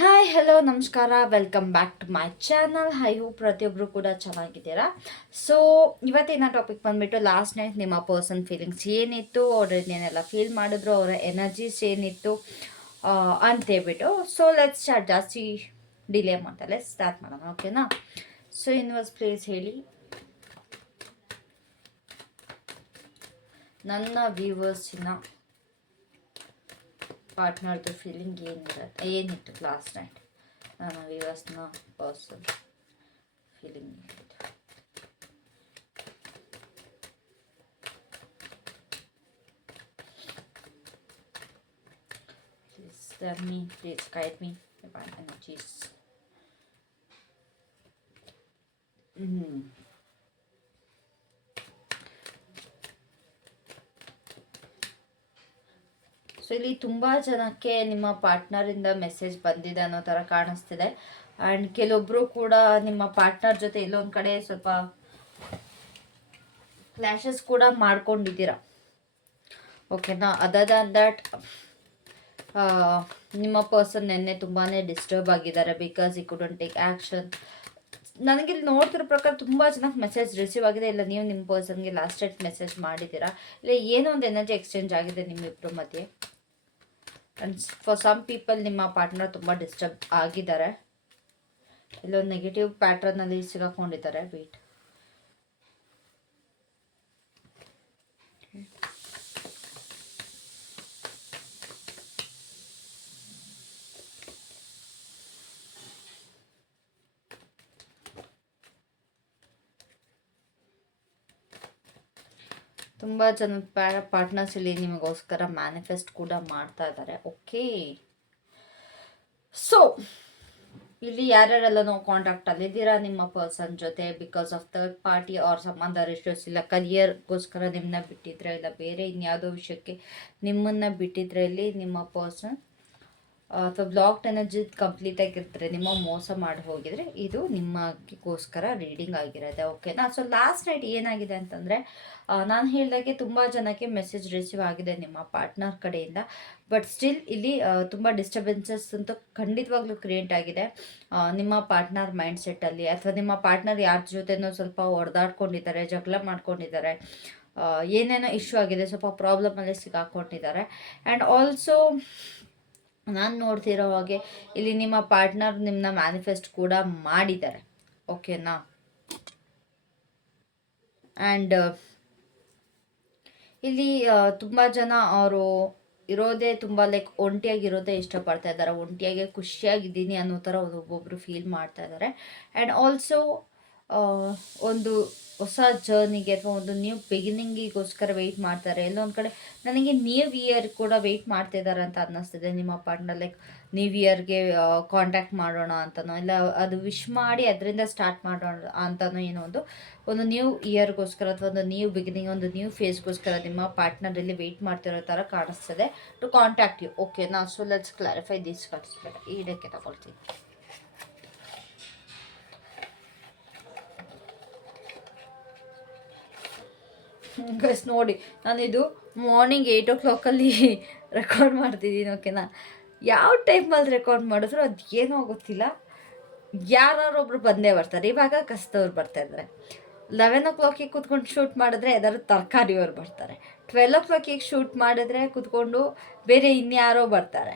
Hi hello ನಮಸ್ಕಾರ welcome back to my channel. I hope ಪ್ರತಿಯೊಬ್ಬರು ಕೂಡ ಚೆನ್ನಾಗಿದ್ದೀರಾ. ಸೊ ಇವತ್ತಿನ ಟಾಪಿಕ್ ಬಂದ್ಬಿಟ್ಟು ಲಾಸ್ಟ್ ನೈಟ್ ನಿಮ್ಮ ಪರ್ಸನ್ ಫೀಲಿಂಗ್ಸ್ ಏನಿತ್ತು, ಅವ್ರು ಏನೆಲ್ಲ ಫೀಲ್ ಮಾಡಿದ್ರು, ಅವರ ಎನರ್ಜೀಸ್ ಏನಿತ್ತು ಅಂತೇಳ್ಬಿಟ್ಟು. So let's start. ಜಾಸ್ತಿ ಡಿಲೇ ಮಾಡ್ತಾರೆ, ಸ್ಟಾರ್ಟ್ ಮಾಡೋಣ, ಓಕೆನಾ? ಸೊ ಯೂನಿವರ್ಸ್ ಪ್ಲೀಸ್ ಹೇಳಿ ನನ್ನ ವ್ಯೂವರ್ಸಿನ ಪಾರ್ಟ್ನರ್ದು ಫೀಲಿಂಗ್ ಏನಿತ್ತು ಲಾಸ್ಟ್ ನೈಟ್. ನನ್ನ ವ್ಯೂವರ್ಸ್ನ ಪರ್ಸನ್ ಫೀಲಿಂಗ್ ಏನಿತ್ತು. Please tell me, please guide me, divine energies. So ಇಲ್ಲಿ ತುಂಬ ಜನಕ್ಕೆ ನಿಮ್ಮ ಪಾರ್ಟ್ನರಿಂದ ಮೆಸೇಜ್ ಬಂದಿದೆ ಅನ್ನೋ ಥರ ಕಾಣಿಸ್ತಿದೆ. ಆ್ಯಂಡ್ ಕೆಲವೊಬ್ಬರು ಕೂಡ ನಿಮ್ಮ ಪಾರ್ಟ್ನರ್ ಜೊತೆ ಎಲ್ಲೊಂದು ಕಡೆ ಸ್ವಲ್ಪ ಕ್ಲಾಶಸ್ ಕೂಡ ಮಾಡ್ಕೊಂಡಿದ್ದೀರಾ, ಓಕೆನಾ? ಅದರ್ ದ್ಯಾನ್ ದ್ಯಾಟ್ ನಿಮ್ಮ ಪರ್ಸನ್ ನೆನ್ನೆ ತುಂಬಾ ಡಿಸ್ಟರ್ಬ್ ಆಗಿದ್ದಾರೆ ಬಿಕಾಸ್ ಈ ಕುಡಂಟ್ ಟೇಕ್ ಆ್ಯಕ್ಷನ್. ನನಗಿಲ್ಲಿ ನೋಡ್ತಿರೋ ಪ್ರಕಾರ ತುಂಬ ಜನಕ್ಕೆ ಮೆಸೇಜ್ ರಿಸೀವ್ ಆಗಿದೆ, ಇಲ್ಲ ನೀವು ನಿಮ್ಮ ಪರ್ಸನ್ಗೆ ಲಾಸ್ಟ್ ಡೇಟ್ ಮೆಸೇಜ್ ಮಾಡಿದ್ದೀರಾ, ಇಲ್ಲ ಏನೋ ಒಂದು ಎನರ್ಜಿ ಎಕ್ಸ್ಚೇಂಜ್ ಆಗಿದೆ ನಿಮ್ಮಿಬ್ಬರ ಮಧ್ಯೆ. ಆ್ಯಂಡ್ ಫಾರ್ ಸಮ್ ಪೀಪಲ್ ನಿಮ್ಮ ಪಾರ್ಟ್ನರ್ ತುಂಬ ಡಿಸ್ಟರ್ಬ್ ಆಗಿದ್ದಾರೆ, ಇಲ್ಲೊಂದು ನೆಗೆಟಿವ್ ಪ್ಯಾಟ್ರನ್ನಲ್ಲಿ ಸಿಗಾಕೊಂಡಿದ್ದಾರೆ. ವೇಟ್, ತುಂಬ ಜನ ಪಾರ್ಟ್ನರ್ಸ್ ಇಲ್ಲಿ ನಿಮಗೋಸ್ಕರ ಮ್ಯಾನಿಫೆಸ್ಟ್ ಕೂಡ ಮಾಡ್ತಾ ಇದ್ದಾರೆ, ಓಕೆ? ಸೊ ಇಲ್ಲಿ ಯಾರ್ಯಾರೆಲ್ಲ ಕಾಂಟ್ಯಾಕ್ಟ್ ಅಲ್ಲಿದ್ದೀರಾ ನಿಮ್ಮ ಪರ್ಸನ್ ಜೊತೆ because of third party or some other issues, ಇಲ್ಲ ಕರಿಯರ್ಗೋಸ್ಕರ ನಿಮ್ಮನ್ನ ಬಿಟ್ಟಿದ್ರೆ, ಇಲ್ಲ ಬೇರೆ ಇನ್ಯಾವುದೋ ವಿಷಯಕ್ಕೆ ನಿಮ್ಮನ್ನು ಬಿಟ್ಟಿದ್ರೆ ಇಲ್ಲಿ ನಿಮ್ಮ ಪರ್ಸನ್ ಅಥವಾ ಬ್ಲಾಕ್ಡ್ ಎನರ್ಜಿ ಕಂಪ್ಲೀಟ್ ಆಗಿರ್ತಾರೆ, ನಿಮ್ಮ ಮೋಸ ಮಾಡಿ ಹೋಗಿದ್ರೆ ಇದು ನಿಮಗೋಸ್ಕರ ರೀಡಿಂಗ್ ಆಗಿರುತ್ತೆ, ಓಕೆನಾ? ಸೊ ಲಾಸ್ಟ್ ನೈಟ್ ಏನಾಗಿದೆ ಅಂತಂದರೆ, ನಾನು ಹೇಳಿದಾಗೆ ತುಂಬ ಜನಕ್ಕೆ ಮೆಸೇಜ್ ರಿಸೀವ್ ಆಗಿದೆ ನಿಮ್ಮ ಪಾರ್ಟ್ನರ್ ಕಡೆಯಿಂದ. ಬಟ್ ಸ್ಟಿಲ್ ಇಲ್ಲಿ ತುಂಬ ಡಿಸ್ಟರ್ಬೆನ್ಸಸ್ ಅಂತೂ ಖಂಡಿತವಾಗ್ಲೂ ಕ್ರಿಯೇಟ್ ಆಗಿದೆ ನಿಮ್ಮ ಪಾರ್ಟ್ನರ್ ಮೈಂಡ್ ಸೆಟ್ಟಲ್ಲಿ, ಅಥವಾ ನಿಮ್ಮ ಪಾರ್ಟ್ನರ್ ಯಾರ ಜೊತೆನೋ ಸ್ವಲ್ಪ ಹೊಡೆದಾಡ್ಕೊಂಡಿದ್ದಾರೆ, ಜಗಳ ಮಾಡ್ಕೊಂಡಿದ್ದಾರೆ, ಏನೇನೋ ಇಶ್ಯೂ ಆಗಿದೆ, ಸ್ವಲ್ಪ ಪ್ರಾಬ್ಲಮಲ್ಲಿ ಸಿಗಾಕೊಂಡಿದ್ದಾರೆ. ಆ್ಯಂಡ್ ಆಲ್ಸೋ ನಾನು ನೋಡ್ತಿರೋ ಹಾಗೆ ಇಲ್ಲಿ ನಿಮ್ಮ ಪಾರ್ಟ್ನರ್ ನಿಮ್ಮನ್ನ ಮ್ಯಾನಿಫೆಸ್ಟ್ ಕೂಡ ಮಾಡಿದ್ದಾರೆ, ಓಕೆನಾ? ಆ್ಯಂಡ್ ಇಲ್ಲಿ ತುಂಬ ಜನ ಅವರು ಇರೋದೇ ತುಂಬ ಲೈಕ್ ಒಂಟಿಯಾಗಿರೋದೇ ಇಷ್ಟಪಡ್ತಾ ಇದ್ದಾರೆ, ಒಂಟಿಯಾಗಿ ಖುಷಿಯಾಗಿದ್ದೀನಿ ಅನ್ನೋ ಥರ ಒಬ್ಬೊಬ್ಬರು ಫೀಲ್ ಮಾಡ್ತಾ ಇದ್ದಾರೆ. ಆ್ಯಂಡ್ ಆಲ್ಸೋ ಒಂದು ಹೊಸ ಜರ್ನಿಗೆ ಅಥವಾ ಒಂದು ನ್ಯೂ ಬಿಗಿನಿಂಗಿಗೋಸ್ಕರ ವೆಯ್ಟ್ ಮಾಡ್ತಾರೆ. ಎಲ್ಲೊಂದು ಕಡೆ ನನಗೆ ನ್ಯೂ ಇಯರ್ ಕೂಡ ವೆಯ್ಟ್ ಮಾಡ್ತಿದ್ದಾರೆ ಅಂತ ಅನ್ನಿಸ್ತಿದೆ ನಿಮ್ಮ ಪಾರ್ಟ್ನರ್. ಲೈಕ್ ನ್ಯೂ ಇಯರ್ಗೆ ಕಾಂಟ್ಯಾಕ್ಟ್ ಮಾಡೋಣ ಅಂತನೋ, ಇಲ್ಲ ಅದು ವಿಶ್ ಮಾಡಿ ಅದರಿಂದ ಸ್ಟಾರ್ಟ್ ಮಾಡೋಣ ಅಂತನೋ, ಏನೋ ಒಂದು ನ್ಯೂ ಇಯರ್ಗೋಸ್ಕರ ಅಥವಾ ಒಂದು ನ್ಯೂ ಬಿಗಿನಿಂಗ್, ಒಂದು ನ್ಯೂ ಫೇಸ್ಗೋಸ್ಕರ ನಿಮ್ಮ ಪಾರ್ಟ್ನರಲ್ಲಿ ವೆಯ್ಟ್ ಮಾಡ್ತಿರೋ ಥರ ಕಾಣಿಸ್ತದೆ ಟು ಕಾಂಟ್ಯಾಕ್ಟ್ ಯು, ಓಕೆನಾ? ಸೊ ಲೆಟ್ಸ್ ಕ್ಲಾರಿಫೈ ದಿಸ್ ಕಳಿಸ್ಬೇಡ, ಈ ಡೇಕ್ಕೆ ತಗೊಳ್ತೀನಿ. ಗಸ್ ನೋಡಿ, ನಾನಿದು ಮಾರ್ನಿಂಗ್ 8 o'clock ರೆಕಾರ್ಡ್ ಮಾಡ್ತಿದ್ದೀನಿ, ಓಕೆನಾ? ಯಾವ ಟೈಮಲ್ಲಿ ರೆಕಾರ್ಡ್ ಮಾಡಿದ್ರು ಅದು ಏನೋ ಗೊತ್ತಿಲ್ಲ, ಯಾರೊಬ್ರು ಬಂದೇ ಬರ್ತಾರೆ. ಇವಾಗ ಕಸ್ತವ್ರು ಬರ್ತಾಯಿದ್ದಾರೆ. 11 o'clock ಕೂತ್ಕೊಂಡು ಶೂಟ್ ಮಾಡಿದ್ರೆ ಯಾವ್ದಾದ್ರು ತರಕಾರಿಯವ್ರು ಬರ್ತಾರೆ. 12 o'clock ಶೂಟ್ ಮಾಡಿದ್ರೆ ಕೂತ್ಕೊಂಡು ಬೇರೆ ಇನ್ಯಾರೋ ಬರ್ತಾರೆ.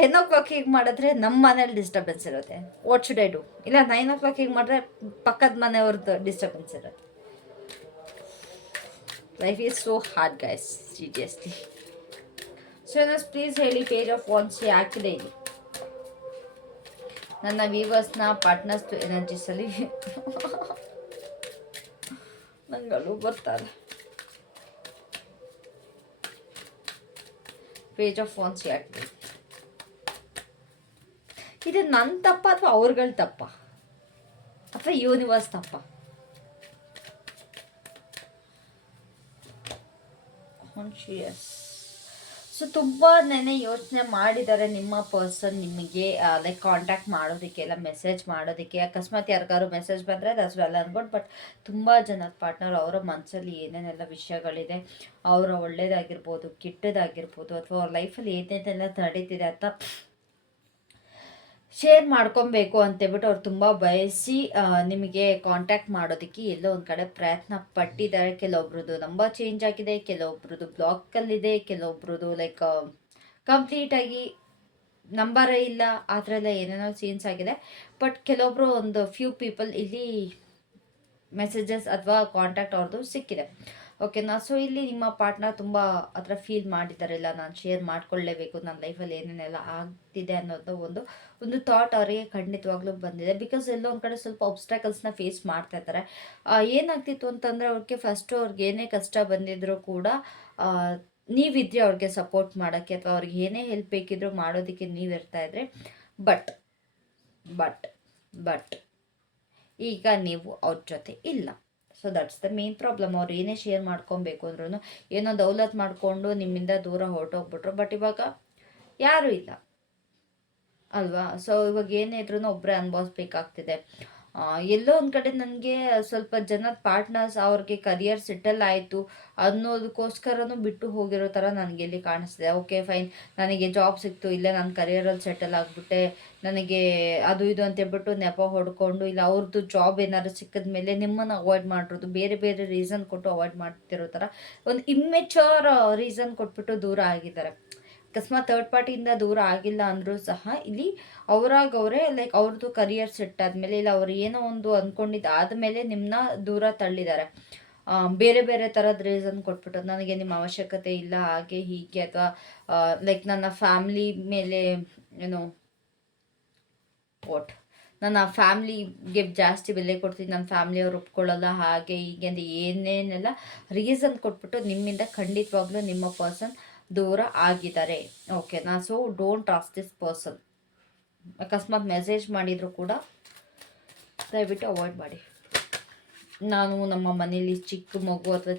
10 o'clock ಮಾಡಿದ್ರೆ ನಮ್ಮ ಮನೇಲಿ ಡಿಸ್ಟರ್ಬೆನ್ಸ್ ಇರುತ್ತೆ. What should I do? ಇಲ್ಲ 9 o'clock ಮಾಡಿದ್ರೆ ಪಕ್ಕದ ಮನೆಯವ್ರದ್ದು ಡಿಸ್ಟರ್ಬೆನ್ಸ್ ಇರುತ್ತೆ. Life is so hard guys, seriously. So please ಹೇಳಿ, ಪೇಜ್ ಆಫ್ ವಾನ್ಸ್ ಯಾಕಿದೆ ಇಲ್ಲಿ ನನ್ನ ವ್ಯೂವರ್ಸ್ನ ಪಾರ್ಟ್ನರ್ಸ್ ಎನರ್ಜೀಸಲ್ಲಿ? ನಂಗಳು ಬರ್ತಾರೆ. ಪೇಜ್ ಆಫ್ ವಾನ್ಸ್ ಯಾಕಿದೆ? ಇದು ನನ್ನ ತಪ್ಪ ಅಥವಾ ಅವ್ರಗಳ ತಪ್ಪ ಅಥವಾ ಯೂನಿವರ್ಸ್ ತಪ್ಪ? ಕಾನ್ಶಿಯಸ್. ಸೊ ತುಂಬ ನೆನೆ ಯೋಚನೆ ಮಾಡಿದ್ದಾರೆ ನಿಮ್ಮ ಪರ್ಸನ್ ನಿಮಗೆ ಲೈಕ್ ಕಾಂಟ್ಯಾಕ್ಟ್ ಮಾಡೋದಕ್ಕೆ, ಎಲ್ಲ ಮೆಸೇಜ್ ಮಾಡೋದಕ್ಕೆ. ಅಕಸ್ಮಾತ್ ಯಾರಿಗಾರು ಮೆಸೇಜ್ ಬಂದರೆ ದಟ್ಸ್ ವೆಲ್ ಅನ್ಕೊಂಡು, ಬಟ್ ತುಂಬ ಜನದ ಪಾರ್ಟ್ನರ್ ಅವರ ಮನಸ್ಸಲ್ಲಿ ಏನೇನೆಲ್ಲ ವಿಷಯಗಳಿದೆ, ಅವರ ಒಳ್ಳೇದಾಗಿರ್ಬೋದು, ಕೆಟ್ಟದಾಗಿರ್ಬೋದು, ಅಥವಾ ಅವ್ರ ಲೈಫಲ್ಲಿ ಏನೇನೆಲ್ಲ ನಡೀತಿದೆ ಅಂತ ಶೇರ್ ಮಾಡ್ಕೊಬೇಕು ಅಂತೇಳ್ಬಿಟ್ಟು ಅವ್ರು ತುಂಬ ಬಯಸಿ ನಿಮಗೆ ಕಾಂಟ್ಯಾಕ್ಟ್ ಮಾಡೋದಕ್ಕೆ ಎಲ್ಲೋ ಒಂದು ಕಡೆ ಪ್ರಯತ್ನ ಪಟ್ಟಿದ್ದಾರೆ. ಕೆಲವೊಬ್ರದ್ದು ನಂಬರ್ ಚೇಂಜ್ ಆಗಿದೆ, ಕೆಲವೊಬ್ರದ್ದು ಬ್ಲಾಕಲ್ಲಿದೆ, ಕೆಲವೊಬ್ರದ್ದು ಲೈಕ್ ಕಂಪ್ಲೀಟಾಗಿ ನಂಬರೇ ಇಲ್ಲ, ಆ ಥರ ಎಲ್ಲ ಏನೇನೋ ಸೀನ್ಸ್ ಆಗಿದೆ. ಬಟ್ ಕೆಲವೊಬ್ರು ಒಂದು ಫ್ಯೂ ಪೀಪಲ್ ಇಲ್ಲಿ ಮೆಸೇಜಸ್ ಅಥವಾ ಕಾಂಟ್ಯಾಕ್ಟ್ ಅವ್ರದ್ದು ಸಿಕ್ಕಿದೆ. ಓಕೆನಾ. ಸೊ ಇಲ್ಲಿ ನಿಮ್ಮ ಪಾರ್ಟ್ನರ್ ತುಂಬ ಆ ಥರ ಫೀಲ್ ಮಾಡಿದ್ದಾರೆ, ಇಲ್ಲ ನಾನು ಶೇರ್ ಮಾಡ್ಕೊಳ್ಳೇಬೇಕು, ನನ್ನ ಲೈಫಲ್ಲಿ ಏನೇನೆಲ್ಲ ಆಗ್ತಿದೆ ಅನ್ನೋದು ಒಂದು ಥಾಟ್ ಅವರಿಗೆ ಖಂಡಿತವಾಗ್ಲೂ ಬಂದಿದೆ. ಬಿಕಾಸ್ ಎಲ್ಲೋ ಒಂದು ಕಡೆ ಸ್ವಲ್ಪ ಒಬ್ಸ್ಟಾಕಲ್ಸ್ನ ಫೇಸ್ ಮಾಡ್ತಾ ಇದ್ದಾರೆ. ಏನಾಗ್ತಿತ್ತು ಅಂತಂದರೆ ಅವ್ರಿಗೆ ಫಸ್ಟು ಅವ್ರಿಗೆ ಏನೇ ಕಷ್ಟ ಬಂದಿದ್ರು ಕೂಡ ನೀವಿದ್ರಿ ಅವ್ರಿಗೆ ಸಪೋರ್ಟ್ ಮಾಡೋಕ್ಕೆ, ಅಥವಾ ಅವ್ರಿಗೆ ಏನೇ ಹೆಲ್ಪ್ ಬೇಕಿದ್ರು ಮಾಡೋದಕ್ಕೆ ನೀವಿರ್ತಾ ಇದ್ರಿ. ಬಟ್ ಬಟ್ ಬಟ್ ಈಗ ನೀವು ಅವ್ರ ಜೊತೆ ಇಲ್ಲ. So that's the main problem. ಅವ್ರು ಏನೇ ಶೇರ್ ಮಾಡ್ಕೊಬೇಕು ಅಂದ್ರೂ ಏನೋ ದೌಲತ್ ಮಾಡಿಕೊಂಡು ನಿಮ್ಮಿಂದ ದೂರ ಹೊರಟೋಗ್ಬಿಟ್ರು. ಬಟ್ ಇವಾಗ ಯಾರೂ ಇಲ್ಲ ಅಲ್ವಾ. ಸೊ ಇವಾಗ ಏನೇ ಇದ್ರೂ ಒಬ್ಬರೇ ಅನುಭವಿಸ್ಬೇಕಾಗ್ತಿದೆ. ಎಲ್ಲೋ ಒಂದು ಕಡೆ ನನಗೆ ಸ್ವಲ್ಪ ಜನ ಪಾರ್ಟ್ನರ್ಸ್ ಅವ್ರಿಗೆ ಕರಿಯರ್ ಸೆಟಲ್ ಆಯಿತು ಅನ್ನೋದಕ್ಕೋಸ್ಕರನೂ ಬಿಟ್ಟು ಹೋಗಿರೋ ಥರ ನನಗೆ ಇಲ್ಲಿ ಕಾಣಿಸ್ತಿದೆ. ಓಕೆ ಫೈನ್, ನನಗೆ ಜಾಬ್ ಸಿಕ್ತು, ಇಲ್ಲೇ ನಾನು ಕರಿಯರಲ್ಲಿ ಸೆಟಲ್ ಆಗಿಬಿಟ್ಟೆ, ನನಗೆ ಅದು ಇದು ಅಂತ ಹೇಳ್ಬಿಟ್ಟು ನೆಪ ಹೊಡ್ಕೊಂಡು, ಇಲ್ಲ ಅವ್ರದ್ದು ಜಾಬ್ ಏನಾದ್ರು ಸಿಕ್ಕಿದ ಮೇಲೆ ನಿಮ್ಮನ್ನು ಅವಾಯ್ಡ್ ಮಾಡಿರೋದು, ಬೇರೆ ಬೇರೆ ರೀಸನ್ ಕೊಟ್ಟು ಅವಾಯ್ಡ್ ಮಾಡ್ತಿರೋ ಥರ ಒಂದು ಇಮ್ಮೆಚೂರ್ ರೀಸನ್ ಕೊಟ್ಬಿಟ್ಟು ದೂರ ಆಗಿದ್ದಾರೆ. ಅಕಸ್ಮಾತ್ ಥರ್ಡ್ ಪಾರ್ಟಿಯಿಂದ ದೂರ ಆಗಿಲ್ಲ ಅಂದರೂ ಸಹ ಇಲ್ಲಿ ಅವರೇ ಲೈಕ್ ಅವ್ರದ್ದು ಕರಿಯರ್ ಸೆಟ್ ಆದಮೇಲೆ, ಇಲ್ಲ ಅವ್ರು ಏನೋ ಒಂದು ಅಂದ್ಕೊಂಡಿದ್ದು ಆದಮೇಲೆ ನಿಮ್ಮನ್ನ ದೂರ ತಳ್ಳಿದ್ದಾರೆ. ಬೇರೆ ಬೇರೆ ಥರದ ರೀಸನ್ ಕೊಟ್ಬಿಟ್ಟು ನನಗೆ ನಿಮ್ಮ ಅವಶ್ಯಕತೆ ಇಲ್ಲ, ಹಾಗೆ ಹೀಗೆ, ಅಥವಾ ಲೈಕ್ ನನ್ನ ಫ್ಯಾಮ್ಲಿ ಮೇಲೆ ಏನು ನನ್ನ ಫ್ಯಾಮ್ಲಿಗೆ ಜಾಸ್ತಿ ಬೆಲೆ ಕೊಡ್ತೀನಿ, ನನ್ನ ಫ್ಯಾಮ್ಲಿಯವ್ರು ಒಪ್ಕೊಳ್ಳಲ್ಲ, ಹಾಗೆ ಹೀಗೆ ಅಂತ ಏನೇನೆಲ್ಲ ರೀಸನ್ ಕೊಟ್ಬಿಟ್ಟು ನಿಮ್ಮಿಂದ ಖಂಡಿತವಾಗ್ಲೂ ನಿಮ್ಮ ಪರ್ಸನ್ ದೂರ ಆಗಿದ್ದಾರೆ. ಓಕೆನಾ. So don't trust this person. ಅಕಸ್ಮಾತ್ ಮೆಸೇಜ್ ಮಾಡಿದರೂ ಕೂಡ ದಯವಿಟ್ಟು ಅವಾಯ್ಡ್ ಮಾಡಿ. ನಾನು ನಮ್ಮ ಮನೇಲಿ ಚಿಕ್ಕ ಮಗು ಅಥವಾ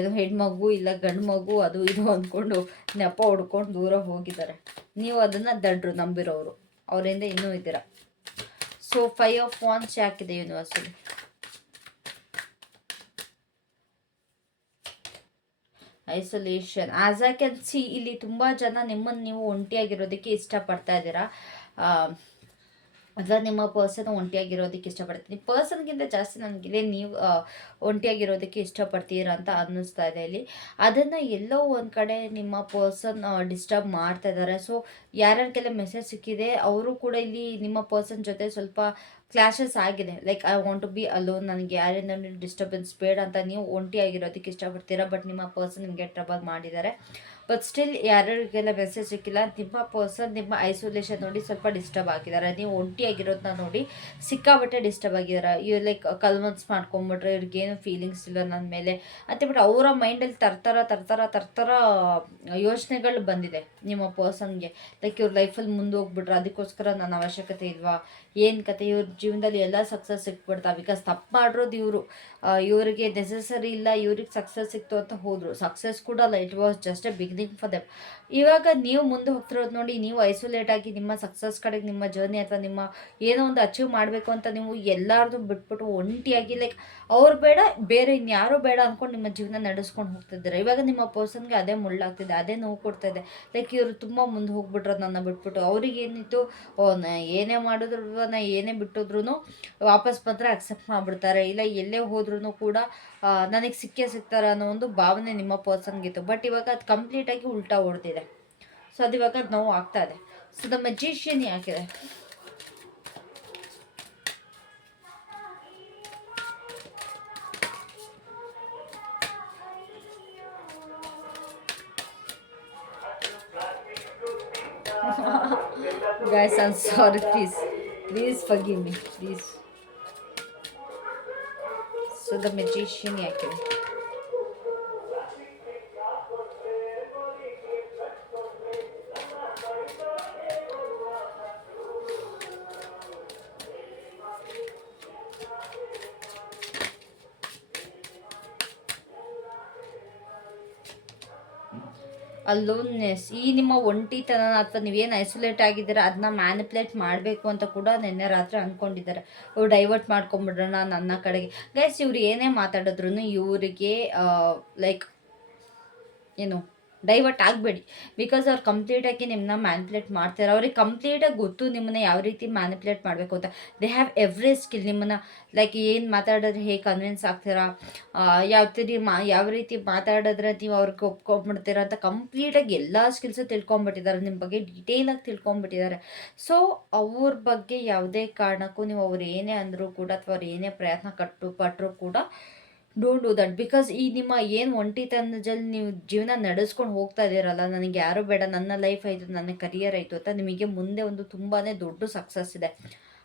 ಇದು ಹೆಣ್ಮಗು ಇಲ್ಲ ಗಂಡು ಮಗು ಅದು ಇದು ಅಂದ್ಕೊಂಡು ನೆಪ ಹೊಡ್ಕೊಂಡು ದೂರ ಹೋಗಿದ್ದಾರೆ. ನೀವು ಅದನ್ನು ದಡ್ರು ನಂಬಿರೋರು, ಅವರಿಂದ ಇನ್ನೂ ಇದ್ದೀರಾ. ಸೊ 5 ಆಫ್ ವಾಂಡ್ಸ್ ಯಾಕಿದೆ ಯೂನಿವರ್ಸಲ್ಲಿ? Isolation. As I can see ಇಲ್ಲಿ ತುಂಬ ಜನ ನಿಮ್ಮನ್ನು ನೀವು ಒಂಟಿಯಾಗಿರೋದಕ್ಕೆ ಇಷ್ಟಪಡ್ತಾ ಇದ್ದೀರಾ, ಅಥವಾ ನಿಮ್ಮ ಪರ್ಸನ್ ಒಂಟಿಯಾಗಿರೋದಕ್ಕೆ ಇಷ್ಟಪಡ್ತೀನಿ. ಪರ್ಸನ್ಗಿಂತ ಜಾಸ್ತಿ ನನಗಿದೆ ನೀವು ಒಂಟಿಯಾಗಿರೋದಕ್ಕೆ ಇಷ್ಟಪಡ್ತೀರಾ ಅಂತ ಅನ್ನಿಸ್ತಾ ಇದೆ ಇಲ್ಲಿ. ಅದನ್ನು ಎಲ್ಲೋ ಒಂದು ಕಡೆ ನಿಮ್ಮ ಪರ್ಸನ್ ಡಿಸ್ಟರ್ಬ್ ಮಾಡ್ತಾ ಇದ್ದಾರೆ. ಸೊ ಯಾರ್ಯಾರಿಗೆಲ್ಲ ಮೆಸೇಜ್ ಸಿಕ್ಕಿದೆ ಅವರು ಕೂಡ ಇಲ್ಲಿ ನಿಮ್ಮ ಪರ್ಸನ್ ಜೊತೆ ಸ್ವಲ್ಪ ಕ್ಲಾಶಸ್ ಆಗಿದೆ. Like I want to be alone, ನನಗೆ ಯಾರಿಂದ ಡಿಸ್ಟರ್ಬೆನ್ಸ್ ಬೇಡ ಅಂತ ನೀವು ಒಂಟಿಯಾಗಿರೋದಕ್ಕೆ ಇಷ್ಟಪಡ್ತೀರಾ. ಬಟ್ ನಿಮ್ಮ ಪರ್ಸನ್ ನಿಮಗೆ ಟ್ರಬಲ್ ಮಾಡಿದ್ದಾರೆ. ಬಟ್ ಸ್ಟಿಲ್ ಯಾರ್ಯಾರಿಗೆಲ್ಲ ಮೆಸೇಜ್ ಸಿಕ್ಕಿಲ್ಲ, ನಿಮ್ಮ ಪರ್ಸನ್ ನಿಮ್ಮ ಐಸೋಲೇಷನ್ ನೋಡಿ ಸ್ವಲ್ಪ ಡಿಸ್ಟರ್ಬ್ ಆಗಿದ್ದಾರೆ. ನೀವು ಒಂಟಿಯಾಗಿರೋದನ್ನ ನೋಡಿ ಸಿಕ್ಕಾಬಟ್ಟೆ ಡಿಸ್ಟರ್ಬ್ ಆಗಿದ್ದಾರೆ. ಇವ್ರು ಲೈಕ್ ಕನ್ವಿನ್ಸ್ ಮಾಡ್ಕೊಂಬಿಟ್ರೆ ಇವ್ರಿಗೇನು ಫೀಲಿಂಗ್ಸ್ ಇಲ್ಲ ನನ್ನ ಮೇಲೆ ಅಂತೇಳ್ಬಿಟ್ಟು ಅವರ ಮೈಂಡಲ್ಲಿ ತರ್ತರ ಯೋಚನೆಗಳು ಬಂದಿದೆ ನಿಮ್ಮ ಪರ್ಸನ್ಗೆ. ಲೈಕ್ ಇವ್ರ ಲೈಫಲ್ಲಿ ಮುಂದೆ ಹೋಗ್ಬಿಟ್ರೆ ಅದಕ್ಕೋಸ್ಕರ ನನ್ನ ಅವಶ್ಯಕತೆ ಇಲ್ವಾ, ಏನು ಕತೆ, ಇವ್ರ ಜೀವನದಲ್ಲಿ ಎಲ್ಲ ಸಕ್ಸಸ್ ಸಿಕ್ಬಿಡ್ತಾ. ಬಿಕಾಸ್ ತಪ್ಪು ಮಾಡಿರೋದು ಇವರಿಗೆ ನೆಸೆಸರಿ ಇಲ್ಲ, ಇವ್ರಿಗೆ ಸಕ್ಸಸ್ ಸಿಕ್ತು ಅಂತ ಹೋದರು. ಸಕ್ಸಸ್ ಕೂಡ ಅಲ್ಲ, it was just A beginning for them. ಇವಾಗ ನೀವು ಮುಂದೆ ಹೋಗ್ತಿರೋದು ನೋಡಿ, ನೀವು ಐಸೋಲೇಟ್ ಆಗಿ ನಿಮ್ಮ ಸಕ್ಸಸ್ ಕಡೆಗೆ ನಿಮ್ಮ ಜರ್ನಿ ಅಥವಾ ನಿಮ್ಮ ಏನೋ ಒಂದು ಅಚೀವ್ ಮಾಡಬೇಕು ಅಂತ ನೀವು ಎಲ್ಲಾರ್ದು ಬಿಟ್ಬಿಟ್ಟು ಒಂಟಿಯಾಗಿ ಲೈಕ್ ಅವ್ರು ಬೇಡ ಬೇರೆ ಇನ್ಯಾರೂ ಬೇಡ ಅಂದ್ಕೊಂಡು ನಿಮ್ಮ ಜೀವನ ನಡೆಸ್ಕೊಂಡು ಹೋಗ್ತಿದ್ದಾರೆ. ಇವಾಗ ನಿಮ್ಮ ಪರ್ಸನ್ಗೆ ಅದೇ ಮುಳ್ಳಾಗ್ತಿದೆ, ಅದೇ ನೋವು ಕೊಡ್ತಾ ಇದೆ. ಲೈಕ್ ಇವರು ತುಂಬ ಮುಂದೆ ಹೋಗ್ಬಿಟ್ರೆ ನನ್ನ ಬಿಟ್ಬಿಟ್ಟು, ಅವ್ರಿಗೇನಿತ್ತು ಏನೇ ಮಾಡಿದ್ರು ಏನೇ ಬಿಟ್ಟಿದ್ರು ವಾಪಸ್ ಬಂದರೆ ಅಕ್ಸೆಪ್ಟ್ ಮಾಡಿಬಿಡ್ತಾರೆ, ಇಲ್ಲ ಎಲ್ಲೇ ಹೋದ್ರೂ ಕೂಡ ನನಗೆ ಸಿಗ್ತಾರೆ ಅನ್ನೋ ಒಂದು ಭಾವನೆ ನಿಮ್ಮ ಪರ್ಸನ್ಗಿತ್ತು. ಬಟ್ ಇವಾಗ ಅದು ಕಂಪ್ಲೀಟಾಗಿ ಉಲ್ಟಾ ಹೊಡೆದಿದೆ. ಸೊ ಅದು ಇವಾಗ ಅದು ನೋವು ಆಗ್ತಾ ಇದೆ. ಸೊ ದ ಮ್ಯಾಜಿಷಿಯನ್ ಯಾಕಿದೆ? Guys, I'm sorry, please forgive me, please. So the magician ಯಾಕಿದೆ? ಅಲೋನ್ನೆಸ್. ಈ ನಿಮ್ಮ ಒಂಟಿತನ ಅಥವಾ ನೀವೇನು ಐಸೋಲೇಟ್ ಆಗಿದ್ದೀರಾ ಅದನ್ನ ಮ್ಯಾನಿಪ್ಯುಲೇಟ್ ಮಾಡಬೇಕು ಅಂತ ಕೂಡ ನಿನ್ನೆ ರಾತ್ರಿ ಅಂದ್ಕೊಂಡಿದ್ದಾರೆ. ಇವ್ರು ಡೈವರ್ಟ್ ಮಾಡ್ಕೊಂಬಿಡೋಣ ನನ್ನ ಕಡೆಗೆ. ಗೈಸ್, ಇವ್ರು ಏನೇ ಮಾತಾಡಿದ್ರು ಇವರಿಗೆ ಲೈಕ್ ಏನು ಡೈವರ್ಟ್ ಆಗಬೇಡಿ. ಬಿಕಾಸ್ ಅವ್ರು ಕಂಪ್ಲೀಟಾಗಿ ನಿಮ್ಮನ್ನ ಮ್ಯಾನಿಪ್ಯುಲೇಟ್ ಮಾಡ್ತಾರೆ. ಅವ್ರಿಗೆ ಕಂಪ್ಲೀಟಾಗಿ ಗೊತ್ತು ನಿಮ್ಮನ್ನ ಯಾವ ರೀತಿ ಮ್ಯಾನಿಪ್ಯುಲೇಟ್ ಮಾಡಬೇಕು ಅಂತ. They have every skill. ನಿಮ್ಮನ್ನ ಲೈಕ್ ಏನು ಮಾತಾಡಿದ್ರೆ ಹೇಗೆ ಕನ್ವಿನ್ಸ್ ಆಗ್ತೀರಾ, ಯಾವ ರೀತಿ ಮಾತಾಡಿದ್ರೆ ನೀವು ಅವ್ರಿಗೆ ಒಪ್ಕೊಂಡ್ಬಿಡ್ತೀರಾ ಅಂತ ಕಂಪ್ಲೀಟಾಗಿ ಎಲ್ಲ ಸ್ಕಿಲ್ಸು ತಿಳ್ಕೊಂಬಿಟ್ಟಿದ್ದಾರೆ. ನಿಮ್ಮ ಬಗ್ಗೆ ಡೀಟೇಲಾಗಿ ತಿಳ್ಕೊಂಬಿಟ್ಟಿದ್ದಾರೆ. ಸೊ ಅವ್ರ ಬಗ್ಗೆ ಯಾವುದೇ ಕಾರಣಕ್ಕೂ ನೀವು ಅವ್ರು ಏನೇ ಅಂದರೂ ಕೂಡ ಅಥವಾ ಅವ್ರು ಏನೇ ಪ್ರಯತ್ನ ಪಟ್ಟರೂ ಕೂಡ ಡೋಂಟ್ ಡೂ ದಟ್. ಬಿಕಾಸ್ ಈ ನಿಮ್ಮ ಏನು ಒಂಟಿತನದಲ್ಲಿ ನೀವು ಜೀವನ ನಡೆಸ್ಕೊಂಡು ಹೋಗ್ತಾ ಇದ್ದೀರಲ್ಲ, ನನಗೆ ಯಾರು ಬೇಡ, ನನ್ನ ಲೈಫ್ ಆಯಿತು, ನನ್ನ ಕರಿಯರ್ ಆಯಿತು ಅಂತ ನಿಮಗೆ ಮುಂದೆ ಒಂದು ತುಂಬಾ ದೊಡ್ಡ ಸಕ್ಸಸ್ ಇದೆ.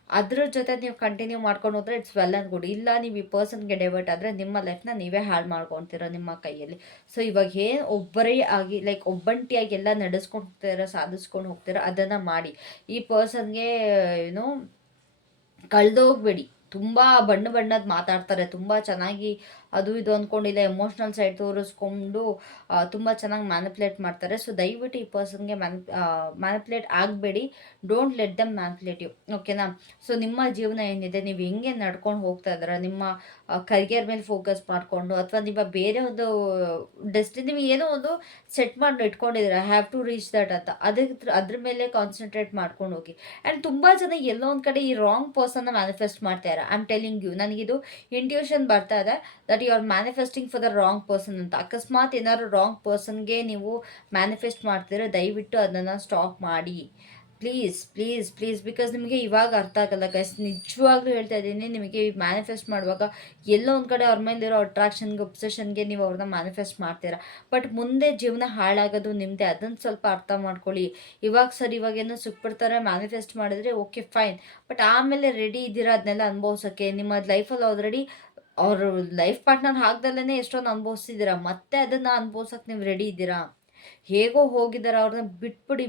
ಅದ್ರ ಜೊತೆ ನೀವು ಕಂಟಿನ್ಯೂ ಮಾಡ್ಕೊಂಡು ಹೋದ್ರೆ ಇಟ್ಸ್ ವೆಲ್ ಆ್ಯಂಡ್ ಗುಡ್. ಇಲ್ಲ ನೀವು ಈ ಪರ್ಸನ್ಗೆ ಡೈವರ್ಟ್ ಆದರೆ ನಿಮ್ಮ ಲೈಫ್ನ ನೀವೇ ಹಾಳು ಮಾಡ್ಕೊತೀರ ನಿಮ್ಮ ಕೈಯಲ್ಲಿ. ಸೊ ಇವಾಗ ಏನು ಒಬ್ಬರೇ ಆಗಿ ಲೈಕ್ ಒಬ್ಬಂಟಿಯಾಗಿ ಎಲ್ಲ ನಡೆಸ್ಕೊಂಡು ಹೋಗ್ತೀರ, ಸಾಧಿಸ್ಕೊಂಡು ಹೋಗ್ತೀರ, ಅದನ್ನು ಮಾಡಿ. ಈ ಪರ್ಸನ್ಗೆ ಏನೋ ಕಳೆದೋಗ್ಬೇಡಿ. ತುಂಬ ಬಣ್ಣದ ಮಾತಾಡ್ತಾರೆ, ತುಂಬ ಚೆನ್ನಾಗಿ ಅದು ಇದು ಅಂದ್ಕೊಂಡಿಲ್ಲ, ಎಮೋಷ್ನಲ್ ಸೈಡ್ ತೋರಿಸ್ಕೊಂಡು ತುಂಬ ಚೆನ್ನಾಗಿ ಮ್ಯಾನಿಪ್ಯುಲೇಟ್ ಮಾಡ್ತಾರೆ. ಸೊ ದಯವಿಟ್ಟು ಈ ಪರ್ಸನ್ಗೆ ಮ್ಯಾನಿಪ್ಯುಲೇಟ್ ಆಗಬೇಡಿ. Don't let them manipulate you, ಓಕೆನಾ? ಸೊ ನಿಮ್ಮ ಜೀವನ ಏನಿದೆ, ನೀವು ಹೆಂಗೆ ನಡ್ಕೊಂಡು ಹೋಗ್ತಾ ಇದ್ದೀರಾ, ನಿಮ್ಮ ಕರಿಯರ್ ಮೇಲೆ ಫೋಕಸ್ ಮಾಡಿಕೊಂಡು ಅಥವಾ ನಿಮ್ಮ ಬೇರೆ ಒಂದು ಡೆಸ್ಟಿನಿ ನೀವು ಏನೋ ಒಂದು ಸೆಟ್ ಮಾಡಿ ಇಟ್ಕೊಂಡಿದ್ದೀರಾ, ಹ್ಯಾವ್ ಟು ರೀಚ್ ದಟ್ ಅಂತ, ಅದ್ರ ಮೇಲೆ ಕಾನ್ಸಂಟ್ರೇಟ್ ಮಾಡ್ಕೊಂಡು ಹೋಗಿ. ಆ್ಯಂಡ್ ತುಂಬ ಜನ ಎಲ್ಲೋ ಒಂದು ಕಡೆ ಈ ರಾಂಗ್ ಪರ್ಸನ್ನ ಮ್ಯಾನಿಫೆಸ್ಟ್ ಮಾಡ್ತಾರೆ. ಐ ಆಮ್ ಟೆಲಿಂಗ್ ಯು, ನನಗಿದು ಇಂಟ್ಯೂಷನ್ ಬರ್ತಾ ಇದೆ that you are manifesting for the wrong person ಅಂತ. ಅಕಸ್ಮಾತ್ ಏನಾದ್ರು ರಾಂಗ್ ಪರ್ಸನ್ಗೆ ನೀವು ಮ್ಯಾನಿಫೆಸ್ಟ್ ಮಾಡ್ತೀರಾ, ದಯವಿಟ್ಟು ಅದನ್ನು ಸ್ಟಾಪ್ ಮಾಡಿ ಪ್ಲೀಸ್ ಪ್ಲೀಸ್ ಪ್ಲೀಸ್. ಬಿಕಾಸ್ ನಿಮಗೆ ಇವಾಗ ಅರ್ಥ ಆಗಲ್ಲ ಗೈಸ್, ನಿಜವಾಗ್ಲೂ ಹೇಳ್ತಾ ಇದ್ದೀನಿ. ನಿಮಗೆ ಮ್ಯಾನಿಫೆಸ್ಟ್ ಮಾಡುವಾಗ ಎಲ್ಲೋ ಒಂದು ಕಡೆ ಅವ್ರ ಮೇಲಿರೋ ಅಟ್ರಾಕ್ಷನ್ಗೆ, ಒಬ್ಸೆಷನ್ಗೆ ನೀವು ಅವ್ರನ್ನ ಮ್ಯಾನಿಫೆಸ್ಟ್ ಮಾಡ್ತೀರಾ. ಬಟ್ ಮುಂದೆ ಜೀವನ ಹಾಳಾಗೋದು ನಿಮ್ಮದೇ. ಅದನ್ನು ಸ್ವಲ್ಪ ಅರ್ಥ ಮಾಡ್ಕೊಳ್ಳಿ. ಇವಾಗ ಸರ್ ಇವಾಗೇನೋ ಸಿಕ್ಬಿಡ್ತಾರೆ ಮ್ಯಾನಿಫೆಸ್ಟ್ ಮಾಡಿದ್ರೆ ಓಕೆ ಫೈನ್, ಬಟ್ ಆಮೇಲೆ ರೆಡಿ ಇದ್ದೀರಾ ಅದನ್ನೆಲ್ಲ ಅನುಭವಿಸೋಕ್ಕೆ. ನಿಮ್ಮ ಲೈಫಲ್ಲಿ ಆಲ್ರೆಡಿ ಅವರು ಲೈಫ್ ಪಾರ್ಟ್ನರ್ ಆಗ್ದಲ್ಲೇ ಎಷ್ಟೊಂದು ಅನುಭವಿಸಿದ್ದೀರಾ, ಮತ್ತೆ ಅದನ್ನು ಅನುಭವಿಸೋಕೆ ನೀವು ರೆಡಿ ಇದ್ದೀರಾ? ಹೇಗೋ ಹೋಗಿದ್ದಾರೆ, ಅವ್ರನ್ನ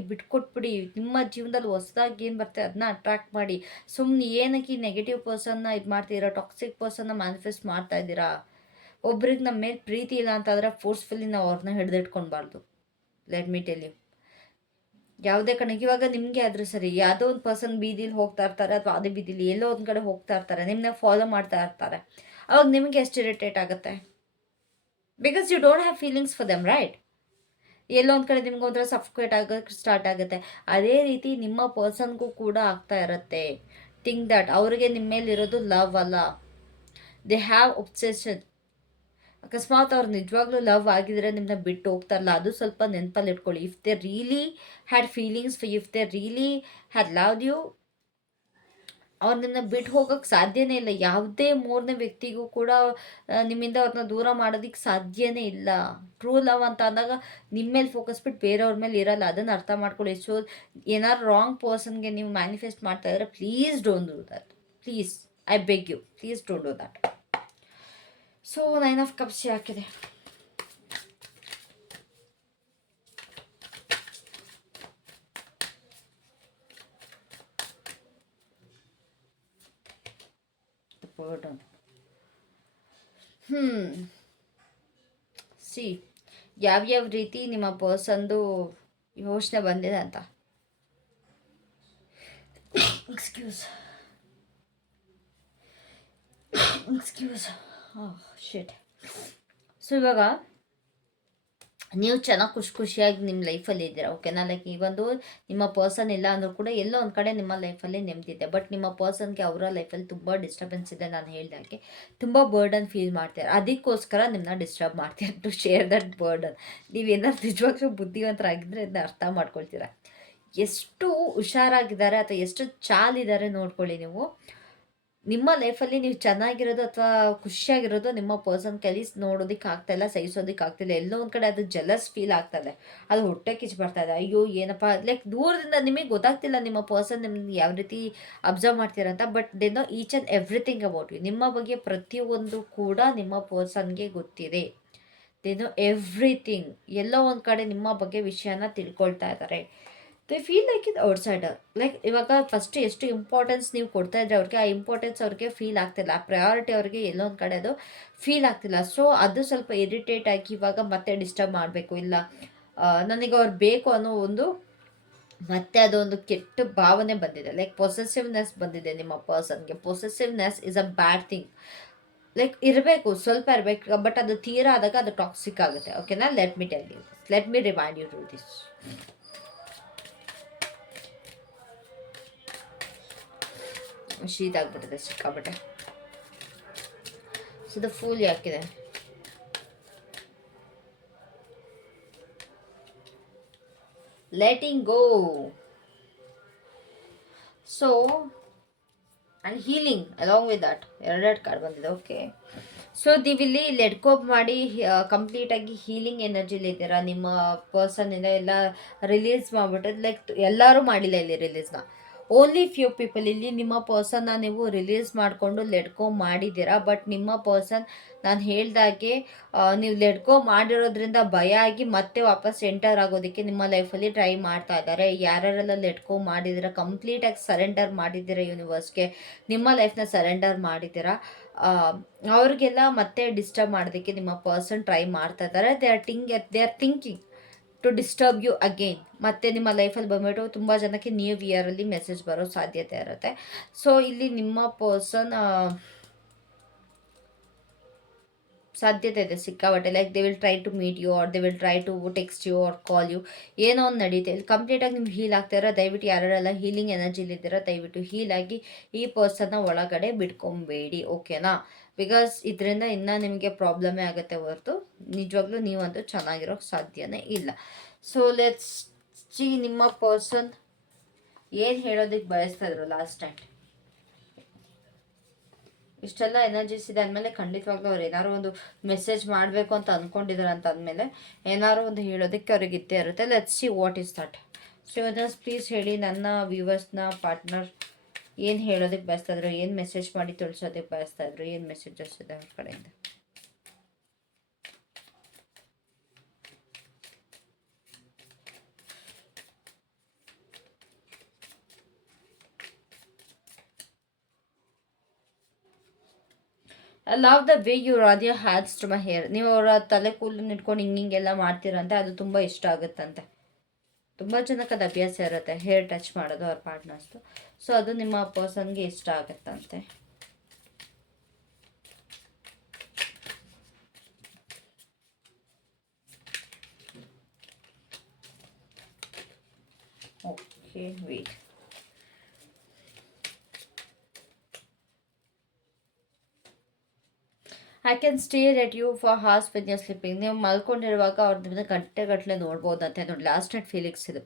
ಬಿಟ್ಕೊಟ್ಬಿಡಿ. ನಿಮ್ಮ ಜೀವನದಲ್ಲಿ ಹೊಸದಾಗಿ ಏನು ಬರ್ತದೆ ಅದನ್ನ ಅಟ್ರಾಕ್ಟ್ ಮಾಡಿ. ಸುಮ್ಮನೆ ಏನಕ್ಕೆ ಈ ನೆಗೆಟಿವ್ ಪರ್ಸನ್ನ ಇದು ಮಾಡ್ತೀರಾ, ಟಾಕ್ಸಿಕ್ ಪರ್ಸನ್ನ ಮ್ಯಾನಿಫೆಸ್ಟ್ ಮಾಡ್ತಾ ಇದ್ದೀರಾ? ಒಬ್ರಿಗೆ ನಮ್ಮ ಮೇಲೆ ಪ್ರೀತಿ ಇಲ್ಲ ಅಂತಂದರೆ ಫೋರ್ಸ್ಫುಲಿ ನಾವು ಅವ್ರನ್ನ ಹಿಡಿದಿಟ್ಕೊಳ್ಬಾರ್ದು. ಲೆಟ್ ಮೀ ಟೆಲ್ ಯು, ಯಾವುದೇ ಕಣಕ್ಕೆ ಇವಾಗ ನಿಮಗೆ ಆದರೂ ಸರಿ, ಯಾವುದೋ ಒಂದು ಪರ್ಸನ್ ಬೀದಿಲಿ ಹೋಗ್ತಾ ಇರ್ತಾರೆ ಅಥವಾ ಅದೇ ಬೀದಿಲಿ ಎಲ್ಲೋ ಒಂದು ಕಡೆ ಹೋಗ್ತಾ ಇರ್ತಾರೆ, ನಿಮ್ಮನ್ನ ಫಾಲೋ ಮಾಡ್ತಾ ಇರ್ತಾರೆ. ಅವಾಗ ನಿಮಗೆ ಎಷ್ಟು ಇರಿಟೇಟ್ ಆಗುತ್ತೆ? Because you don't have feelings for them, right? ಎಲ್ಲೋ ಒಂದು ಕಡೆ ನಿಮ್ಗೆ ಒಂಥರ ಸಫ್ಕೇಟ್ ಆಗೋಕ್ಕೆ ಸ್ಟಾರ್ಟ್ ಆಗುತ್ತೆ. ಅದೇ ರೀತಿ ನಿಮ್ಮ ಪರ್ಸನ್ಗೂ ಕೂಡ ಆಗ್ತಾ ಇರುತ್ತೆ. ಥಿಂಕ್ ದಟ್ ಅವ್ರಿಗೆ ನಿಮ್ಮ ಮೇಲೆ ಇರೋದು ಲವ್ ಅಲ್ಲ, ದೇ ಹ್ಯಾವ್ ಒಬ್ಸೆಷನ್. ಅಕಸ್ಮಾತ್ ಅವ್ರು ನಿಜವಾಗ್ಲೂ ಲವ್ ಆಗಿದ್ರೆ ನಿಮ್ಮನ್ನ ಬಿಟ್ಟು ಹೋಗ್ತಾರಲ್ಲ, ಅದು ಸ್ವಲ್ಪ ನೆನಪಲ್ಲಿ ಇಟ್ಕೊಳ್ಳಿ. If they really had feelings, if they really had loved you, ಅವ್ರು ನಿಮ್ಮನ್ನ ಬಿಟ್ಟು ಹೋಗೋಕ್ಕೆ ಸಾಧ್ಯನೇ ಇಲ್ಲ. ಯಾವುದೇ ಮೂರನೇ ವ್ಯಕ್ತಿಗೂ ಕೂಡ ನಿಮ್ಮಿಂದ ಅವ್ರನ್ನ ದೂರ ಮಾಡೋದಕ್ಕೆ ಸಾಧ್ಯನೇ ಇಲ್ಲ. ಟ್ರೂ ಲವ್ ಅಂತ ಅಂದಾಗ ನಿಮ್ಮ ಮೇಲೆ ಫೋಕಸ್ ಬಿಟ್ಟು ಬೇರೆಯವ್ರ ಮೇಲೆ ಇರಲ್ಲ. ಅದನ್ನು ಅರ್ಥ ಮಾಡ್ಕೊಳ್ಳಿ. ಸೊ ಏನಾದ್ರು ರಾಂಗ್ ಪರ್ಸನ್ಗೆ ನೀವು ಮ್ಯಾನಿಫೆಸ್ಟ್ ಮಾಡ್ತಾ ಇದ್ರೆ please don't do that. Please, I beg you, please don't do that. So 9 of cups ಹಾಕಿದೆ. ಸಿ ಯಾವ್ಯಾವ ರೀತಿ ನಿಮ್ಮ ಪರ್ಸನ್ದು ಯೋಚನೆ ಬಂದಿದೆ ಅಂತ. ಎಕ್ಸ್ಕ್ಯೂಸ್ ಶಿಟ್. ಸೊ ಇವಾಗ ನೀವು ಚೆನ್ನಾಗಿ ಖುಷಿಯಾಗಿ ನಿಮ್ಮ ಲೈಫಲ್ಲಿ ಇದ್ದೀರಾ, ಓಕೆನಾ? ಲೈಕ್ ಈ ಒಂದು ನಿಮ್ಮ ಪರ್ಸನ್ ಇಲ್ಲ ಅಂದರೂ ಕೂಡ ಎಲ್ಲೋ ಒಂದು ಕಡೆ ನಿಮ್ಮ ಲೈಫಲ್ಲಿ ನೆಮ್ಮದಿದೆ. ಬಟ್ ನಿಮ್ಮ ಪರ್ಸನ್ಗೆ ಅವರ ಲೈಫಲ್ಲಿ ತುಂಬ ಡಿಸ್ಟರ್ಬೆನ್ಸ್ ಇದೆ. ನಾನು ಹೇಳ್ದಾಗೆ ತುಂಬ ಬರ್ಡನ್ ಫೀಲ್ ಮಾಡ್ತಾರೆ, ಅದಕ್ಕೋಸ್ಕರ ನಿಮ್ಮನ್ನ ಡಿಸ್ಟರ್ಬ್ ಮಾಡ್ತೀರ ಟು ಶೇರ್ ದಟ್ ಬರ್ಡನ್. ನೀವೇನಾದ್ರು ನಿಜವಾಗ್ಲೂ ಬುದ್ಧಿವಂತರಾಗಿದ್ದರೆ ಇದನ್ನ ಅರ್ಥ ಮಾಡ್ಕೊಳ್ತೀರಾ. ಎಷ್ಟು ಹುಷಾರಾಗಿದ್ದಾರೆ ಅಥವಾ ಎಷ್ಟು ಚಾಲಿದ್ದಾರೆ ನೋಡ್ಕೊಳ್ಳಿ ನೀವು. ನಿಮ್ಮ ಲೈಫಲ್ಲಿ ನೀವು ಚೆನ್ನಾಗಿರೋದು ಅಥವಾ ಖುಷಿಯಾಗಿರೋದು ನಿಮ್ಮ ಪರ್ಸನ್ ಕೈಲಿ ನೋಡೋದಕ್ಕೆ ಆಗ್ತಾಯಿಲ್ಲ, ಸಹಿಸೋದಕ್ಕೆ ಆಗ್ತಿಲ್ಲ. ಎಲ್ಲೋ ಒಂದು ಕಡೆ ಅದು ಜಲಸ್ ಫೀಲ್ ಆಗ್ತದೆ, ಅದು ಹೊಟ್ಟೆ ಕಿಚ್ಚು ಬರ್ತಾ ಇದೆ. ಅಯ್ಯೋ ಏನಪ್ಪ, ಲೈಕ್ ದೂರದಿಂದ ನಿಮಗೆ ಗೊತ್ತಾಗ್ತಿಲ್ಲ ನಿಮ್ಮ ಪರ್ಸನ್ ನಿಮ್ಗೆ ಯಾವ ರೀತಿ ಅಬ್ಸರ್ವ್ ಮಾಡ್ತೀರಂತ. But they know each and everything about you. ನಿಮ್ಮ ಬಗ್ಗೆ ಪ್ರತಿಯೊಂದು ಕೂಡ ನಿಮ್ಮ ಪರ್ಸನ್ಗೆ ಗೊತ್ತಿದೆ. They know everything. ಎಲ್ಲೋ ಒಂದು ಕಡೆ ನಿಮ್ಮ ಬಗ್ಗೆ ವಿಷಯನ ತಿಳ್ಕೊಳ್ತಾ ಇದ್ದಾರೆ. ದೇ ಫೀಲ್ ಲೈಕ್ ಇದು ಔಟ್ಸೈಡರ್. ಲೈಕ್ ಇವಾಗ ಫಸ್ಟ್ ಎಷ್ಟು ಇಂಪಾರ್ಟೆನ್ಸ್ ನೀವು ಕೊಡ್ತಾ ಇದ್ರೆ ಅವ್ರಿಗೆ, ಆ ಇಂಪಾರ್ಟೆನ್ಸ್ ಅವ್ರಿಗೆ ಫೀಲ್ ಆಗ್ತಿಲ್ಲ, ಆ ಪ್ರಯಾರಿಟಿ ಅವ್ರಿಗೆ ಎಲ್ಲೋ ಒಂದು ಕಡೆ ಅದು ಫೀಲ್ ಆಗ್ತಿಲ್ಲ. ಸೊ ಅದು ಸ್ವಲ್ಪ ಇರಿಟೇಟ್ ಆಗಿ ಇವಾಗ ಮತ್ತೆ ಡಿಸ್ಟರ್ಬ್ ಮಾಡಬೇಕು, ಇಲ್ಲ ನನಗೆ ಅವ್ರು ಬೇಕು ಅನ್ನೋ ಒಂದು ಮತ್ತೆ ಅದೊಂದು ಕೆಟ್ಟ ಭಾವನೆ ಬಂದಿದೆ. ಲೈಕ್ ಪೊಸೆಸಿವ್ನೆಸ್ ಬಂದಿದೆ ನಿಮ್ಮ ಪರ್ಸನ್ಗೆ. Possessiveness is a bad thing. Like ಇರಬೇಕು, ಸ್ವಲ್ಪ ಇರಬೇಕು, ಬಟ್ ಅದು ತೀರಾ ಆದಾಗ ಅದು ಟಾಕ್ಸಿಕ್ ಆಗುತ್ತೆ. ಓಕೆನಾ? Let me tell you, let me remind you to this. ಶೀತ ಆಗ್ಬಿಟ್ಟಿದೆ ಸಿಕ್ಕಾಬಿಟ್ಟೆ. ಸೊ ಇದು ಫುಲ್ ಯಾಕಿದೆ? Letting go. So and healing along with that ಎರಡೆರಡು ಕಾರ್ಡ್ ಬಂದಿದೆ. ಓಕೆ, ಸೊ ನೀವಿಲ್ಲಿ ಲೆಟ್ ಗೋ ಮಾಡಿ ಕಂಪ್ಲೀಟಾಗಿ ಹೀಲಿಂಗ್ ಎನರ್ಜಿಲಿ ಇದ್ದೀರಾ. ನಿಮ್ಮ ಪರ್ಸನ್ನಿಂದ ಎಲ್ಲ ರಿಲೀಸ್ ಮಾಡಿಬಿಟ್ಟು, ಲೈಕ್ ಎಲ್ಲರೂ ಮಾಡಿಲ್ಲ ಇಲ್ಲಿ ರಿಲೀಸ್ನ, ಓನ್ಲಿ ಫ್ಯೂ ಪೀಪಲ್. ಇಲ್ಲಿ ನಿಮ್ಮ ಪರ್ಸನ್ನ ನೀವು ರಿಲೀಸ್ ಮಾಡಿಕೊಂಡು ಲೆಟ್ಕೋ ಮಾಡಿದ್ದೀರಾ. ಬಟ್ ನಿಮ್ಮ ಪರ್ಸನ್ ನಾನು ಹೇಳ್ದಾಗೆ ನೀವು ಲೆಟ್ಕೋ ಮಾಡಿರೋದ್ರಿಂದ ಭಯ ಆಗಿ ಮತ್ತೆ ವಾಪಸ್ ಎಂಟರ್ ಆಗೋದಕ್ಕೆ ನಿಮ್ಮ ಲೈಫಲ್ಲಿ ಟ್ರೈ ಮಾಡ್ತಾ ಇದ್ದಾರೆ. ಯಾರ್ಯಾರೆಲ್ಲ ಲೆಟ್ಕೋ ಮಾಡಿದ್ದೀರಾ, ಕಂಪ್ಲೀಟಾಗಿ ಸರೆಂಡರ್ ಮಾಡಿದ್ದೀರಾ ಯೂನಿವರ್ಸ್ಗೆ, ನಿಮ್ಮ ಲೈಫ್ನ ಸರೆಂಡರ್ ಮಾಡಿದ್ದೀರಾ, ಅವ್ರಿಗೆಲ್ಲ ಮತ್ತೆ ಡಿಸ್ಟರ್ಬ್ ಮಾಡೋದಕ್ಕೆ ನಿಮ್ಮ ಪರ್ಸನ್ ಟ್ರೈ ಮಾಡ್ತಾ ಇದ್ದಾರೆ. They are thinking to disturb you again. ಮತ್ತು ನಿಮ್ಮ ಲೈಫಲ್ಲಿ ಬಂದ್ಬಿಟ್ಟು ತುಂಬ ಜನಕ್ಕೆ ನ್ಯೂ ಇಯರಲ್ಲಿ ಮೆಸೇಜ್ ಬರೋ ಸಾಧ್ಯತೆ ಇರುತ್ತೆ. ಸೊ ಇಲ್ಲಿ ನಿಮ್ಮ ಪರ್ಸನ್ ಸಾಧ್ಯತೆ ಇದೆ ಸಿಕ್ಕಾಬಟ್ಟೆ. Like they will try to meet you, or they will try to text you or call you, ಏನೋ ಒಂದು ನಡೀತೆ. ಇಲ್ಲಿ ಕಂಪ್ಲೀಟಾಗಿ ನಿಮ್ಗೆ ಹೀಲ್ ಆಗ್ತಾಯಿರೋ, ದಯವಿಟ್ಟು ಯಾರೆಲ್ಲ ಹೀಲಿಂಗ್ ಎನರ್ಜಿಲಿದ್ದೀರೋ ದಯವಿಟ್ಟು ಹೀಲ್ ಆಗಿ ಈ ಪರ್ಸನ್ನ ಒಳಗಡೆ ಬಿಟ್ಕೊಬೇಡಿ. ಓಕೆನಾ? ಬಿಕಾಸ್ ಇದರಿಂದ ಇನ್ನೂ ನಿಮಗೆ ಪ್ರಾಬ್ಲಮೇ ಆಗುತ್ತೆ ಹೊರತು ನಿಜವಾಗ್ಲೂ ನೀವಂತೂ ಚೆನ್ನಾಗಿರೋಕ್ಕೆ ಸಾಧ್ಯನೇ ಇಲ್ಲ. ಸೊ ಲೆಟ್ಸ್ ಸಿ ನಿಮ್ಮ ಪರ್ಸನ್ ಏನು ಹೇಳೋದಕ್ಕೆ ಬಯಸ್ತಾ ಇದ್ರು ಲಾಸ್ಟ್ ಟೈಮ್. ಇಷ್ಟೆಲ್ಲ ಎನರ್ಜೀಸ್ ಇದೆ ಅಂದಮೇಲೆ ಖಂಡಿತವಾಗ್ಲೂ ಅವ್ರು ಏನಾದ್ರು ಒಂದು ಮೆಸೇಜ್ ಮಾಡಬೇಕು ಅಂತ ಅಂದ್ಕೊಂಡಿದ್ದಾರೆ ಅಂತ ಅಂದಮೇಲೆ ಏನಾದ್ರು ಒಂದು ಹೇಳೋದಕ್ಕೆ ಅವ್ರಿಗೆ ಇದ್ದೇ ಇರುತ್ತೆ. Let's see what is that. So please ಹೇಳಿ ನನ್ನ ವ್ಯೂವರ್ಸ್ನ ಪಾರ್ಟ್ನರ್ ಏನು ಹೇಳೋದಕ್ಕೆ ಬಯಸ್ತಾ ಇದ್ರು, ಏನು ಮೆಸೇಜ್ ಮಾಡಿ ತಿಳಿಸೋದಕ್ಕೆ ಬಯಸ್ತಾ ಇದ್ರು, ಏನು ಮೆಸೇಜಸ್ ಇದೆ ಅವ್ರ ಕಡೆಯಿಂದ. I love the way you run your hands to my hair. ನೀವು ಅವರ ತಲೆ ಕೂದಲು ಇಟ್ಕೊಂಡು ಹಿಂಗೆಲ್ಲ ಮಾಡ್ತೀರಂತೆ, ಅದು ತುಂಬ ಇಷ್ಟ ಆಗುತ್ತಂತೆ. ತುಂಬ ಜನಕ್ಕೆ ಅದು ಅಭ್ಯಾಸ ಇರುತ್ತೆ ಹೇರ್ ಟಚ್ ಮಾಡೋದು ಅವ್ರ ಪಾರ್ಟ್ನರ್ಸ್ದು. ಸೊ ಅದು ನಿಮ್ಮ ಪರ್ಸನ್ಗೆ ಇಷ್ಟ ಆಗುತ್ತಂತೆ. Okay, wait. I can stare at you for hours when you sleeping. ನೀವು ಮಲ್ಕೊಂಡಿರುವಾಗ ಅವ್ರದ್ದು ಗಂಟೆಗಟ್ಟಲೆ ನೋಡ್ಬೋದಂತೆ. ನೋಡಿ, ಲಾಸ್ಟ್ ನೈಟ್ ಫೀಲಿಂಗ್ಸ್ ಇದು.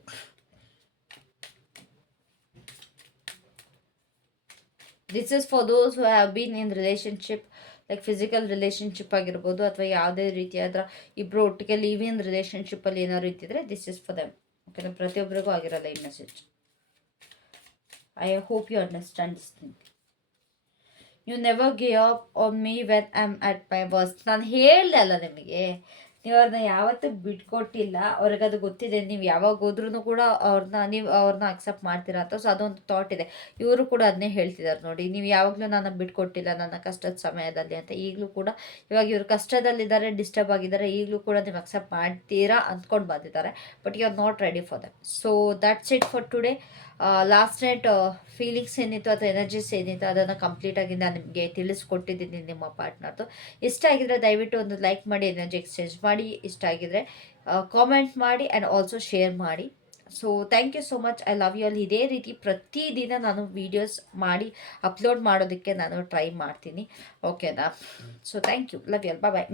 This is for those who have been in relationship, like physical relationship ಆಗಿರ್ಬೋದು ಅಥವಾ ಯಾವುದೇ ರೀತಿಯಾದ ಇಬ್ಬರು ಒಟ್ಟಿಗೆ ಲಿವ್ ಇನ್ ರಿಲೇಷನ್ಶಿಪ್ಪಲ್ಲಿ ಏನಾದ್ರು ಇತ್ತಿದ್ರೆ ದಿಸ್ ಇಸ್ ಫಾರ್ ದೆಮ್. ಓಕೆನಾ? ಪ್ರತಿಯೊಬ್ಬರಿಗೂ ಆಗಿರಲ್ಲ ಈ message. I hope you understand this thing. You never give up on me when I am at my worst. ನಾನು ಹೇಳಿದೆ ಅಲ್ಲ ನಿಮಗೆ, ನೀವು ಅವ್ರನ್ನ ಯಾವತ್ತೂ ಬಿಟ್ಕೊಟ್ಟಿಲ್ಲ. ಅವ್ರಿಗೆ ಅದು ಗೊತ್ತಿದೆ, ನೀವು ಯಾವಾಗ ಹೋದ್ರೂ ಕೂಡ ಅವ್ರನ್ನ ಅಕ್ಸೆಪ್ಟ್ ಮಾಡ್ತೀರಾ ಅಂತ. ಸೊ ಅದೊಂದು ಥಾಟ್ ಇದೆ. ಇವರು ಕೂಡ ಅದನ್ನೇ ಹೇಳ್ತಿದ್ದಾರೆ ನೋಡಿ, ನೀವು ಯಾವಾಗಲೂ ನನ್ನ ಬಿಟ್ಕೊಟ್ಟಿಲ್ಲ ನನ್ನ ಕಷ್ಟದ ಸಮಯದಲ್ಲಿ ಅಂತ. ಈಗಲೂ ಕೂಡ ಇವಾಗ ಇವರು ಕಷ್ಟದಲ್ಲಿದ್ದಾರೆ, ಡಿಸ್ಟರ್ಬ್ ಆಗಿದ್ದಾರೆ, ಈಗಲೂ ಕೂಡ ನೀವು ಅಕ್ಸೆಪ್ಟ್ ಮಾಡ್ತೀರಾ ಅಂದ್ಕೊಂಡು ಬಂದಿದ್ದಾರೆ. But you are not ready for that. So that's it for today. Last night feelings ಏನಿತ್ತು ಅಥವಾ ಎನರ್ಜೀಸ್ ಏನಿತ್ತು ಅದನ್ನು ಕಂಪ್ಲೀಟಾಗಿ ನಾನು ನಿಮಗೆ ತಿಳಿಸ್ಕೊಟ್ಟಿದ್ದೀನಿ ನಿಮ್ಮ ಪಾರ್ಟ್ನರ್ದು. ಇಷ್ಟ ಆಗಿದ್ರೆ ದಯವಿಟ್ಟು ಒಂದು ಲೈಕ್ ಮಾಡಿ, ಎನರ್ಜಿ ಎಕ್ಸ್ಚೇಂಜ್ ಮಾಡಿ. ಇಷ್ಟ ಆಗಿದ್ರೆ ಕಾಮೆಂಟ್ ಮಾಡಿ ಆ್ಯಂಡ್ ಆಲ್ಸೋ ಶೇರ್ ಮಾಡಿ. So thank you so much. I love you all. ಇದೇ ರೀತಿ ಪ್ರತಿದಿನ ನಾನು ವೀಡಿಯೋಸ್ ಮಾಡಿ ಅಪ್ಲೋಡ್ ಮಾಡೋದಕ್ಕೆ ನಾನು ಟ್ರೈ ಮಾಡ್ತೀನಿ. ಓಕೆನಾ? So thank you. Love you all. Bye bye.